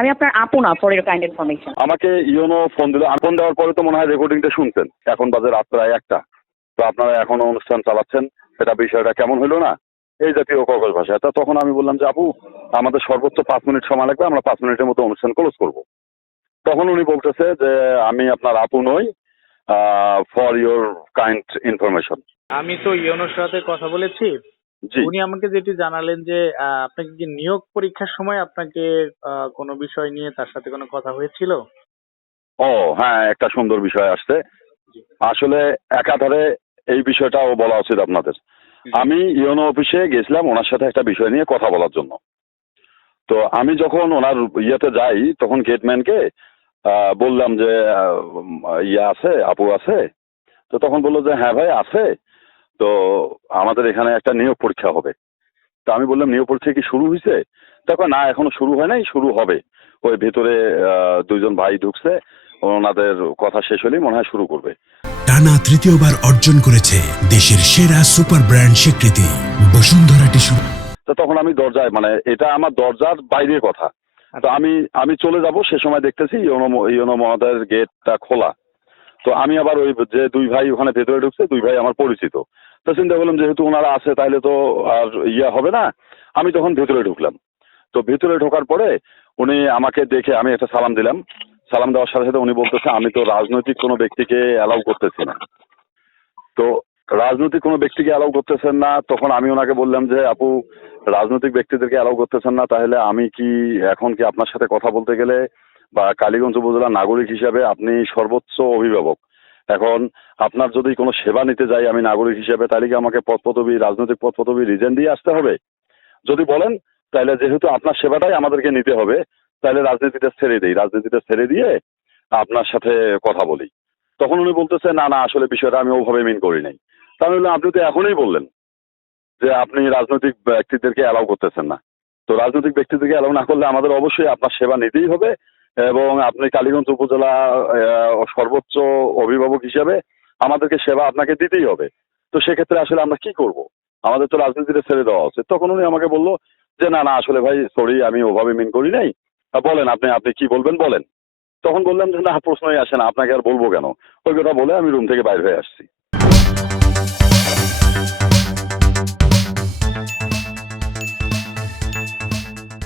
আমি আপনার আপু না, ফর ইউর কাইন্ড ইনফরমেশন। আমাকে ইওনো ফোন দিল, ফোন দেওয়ার পরে তো মনে হয় রেকর্ডিংটা শুনছেন। এখন বাজে রাত প্রায় 1টা। তো আপনারা এখনো অনুষ্ঠান চালাচ্ছেন, এটা বিষয়টা কেমন হইলো না, এই জাতীয় কগজ ভাষায়। তা তখন আমি বললাম যে আপু, আমাদের সর্বোচ্চ 5 মিনিট সময় লাগবে, আমরা 5 মিনিটের মতো অনুষ্ঠান ক্লোজ করব। তখন উনি বলতেছে যে আমি আপনার আপু নই, ফর ইওর কাইন্ড ইনফরমেশন। আমি তো ইওনোর সাথে কথা বলেছি। জি। উনি আমাকে যেটি জানালেন যে আপনাকে কি নিয়োগ পরীক্ষার সময় আপনাকে কোনো বিষয় নিয়ে তার সাথে কোনো কথা হয়েছিল? ও হ্যাঁ, একটা সুন্দর বিষয় আসছে। জি। আসলে একাধারে এই বিষয়টাও বলা উচিত আপনাদের। আমি ইওনো অফিসে গেছিলাম ওনার সাথে একটা বিষয় নিয়ে কথা বলার জন্য। তো আমি যখন ওনার ইয়েতে যাই তখন গেটম্যানকে বললাম যে ইয়ে আছে, আপু আছে। তো তখন বললো যে হ্যাঁ ভাই আছে। তো আমাদের এখানে একটা নিয়োগ পরীক্ষা হবে। তো আমি বললাম নিয়োগ পরীক্ষা কি শুরু হয়েছে? তখন না, এখনো শুরু হয় নাই, শুরু হবে। ওই ভেতরে 2জন ভাই ঢুকছে, ওনাদের কথা শেষ হলেই মনে হয় শুরু করবে। টানা তৃতীয়বার অর্জন করেছে দেশের সেরা সুপার ব্র্যান্ড স্বীকৃতি বসুন্ধরা টিস্যু। তো তখন আমি দরজায়, মানে এটা আমার দরজার বাইরের কথা। তো আমি চলে যাব, সে সময় দেখতেছি ইওনো মহোদয়ের গেটটা খোলা। তো আমি আবার ওই যে 2 ভাই ওখানে ভেতরে ঢুকছে, 2 ভাই আমার পরিচিত। তো চিন্তা করলাম যেহেতু ওনারা আছে তাহলে তো আর ইয়া হবে না। আমি তখন ভেতরে ঢুকলাম। তো ভেতরে ঢোকার পরে উনি আমাকে দেখে আমি একটা সালাম দিলাম। সালাম দেওয়ার সাথে সাথে উনি বলতেছে আমি তো রাজনৈতিক কোনো ব্যক্তিকে অ্যালাউ করতেছি না। তো রাজনৈতিক কোনো ব্যক্তিকে অ্যালাউ করতেছেন না, তখন আমি ওনাকে বললাম যে আপু, রাজনৈতিক ব্যক্তিদেরকে অ্যালাউ করতেছেন না, তাহলে আমি কি এখন কি আপনার সাথে কথা বলতে গেলে বা কালীগঞ্জ উপজেলার নাগরিক হিসাবে আপনি সর্বোচ্চ অভিভাবক, এখন আপনার যদি কোনো সেবা নিতে যাই আমি নাগরিক হিসেবে, তাহলে কি আমাকে পদ পদবি, রাজনৈতিক পদ পদবি রিজেন দিয়ে আসতে হবে? যদি বলেন তাহলে যেহেতু আপনার সেবাটাই আমাদেরকে নিতে হবে, তাহলে রাজনীতিটা ছেড়ে দিই, রাজনীতিটা ছেড়ে দিয়ে আপনার সাথে কথা বলি। তখন উনি বলতেছে না না, আসলে বিষয়টা আমি ওভাবে মিন করি নাই। তা আমি বললাম আপনি তো এখনই বললেন যে আপনি রাজনৈতিক ব্যক্তিদেরকে অ্যালাউ করতেছেন না। তো রাজনৈতিক ব্যক্তিদেরকে অ্যালাউ না করলে আমাদের অবশ্যই আপনার সেবা নিতেই হবে, এবং আপনি কালীগঞ্জ উপজেলা সর্বোচ্চ অভিভাবক হিসেবে আমাদেরকে সেবা আপনাকে দিতেই হবে। তো সেক্ষেত্রে আসলে আমরা কি করব? আমাদের তো রাজনীতিটা ছেড়ে দেওয়া উচিত। তখন উনি আমাকে বলল যে না না, আসলে ভাই সরি, আমি ওভাবে মিন করি নাই। বলেন আপনি আপনি কি বলবেন বলেন। তখন বললাম যে না, প্রশ্নই আসে না, আপনাকে আর বলবো কেন। ওই কথা বলে আমি রুম থেকে বাইরে হয়ে আসছি।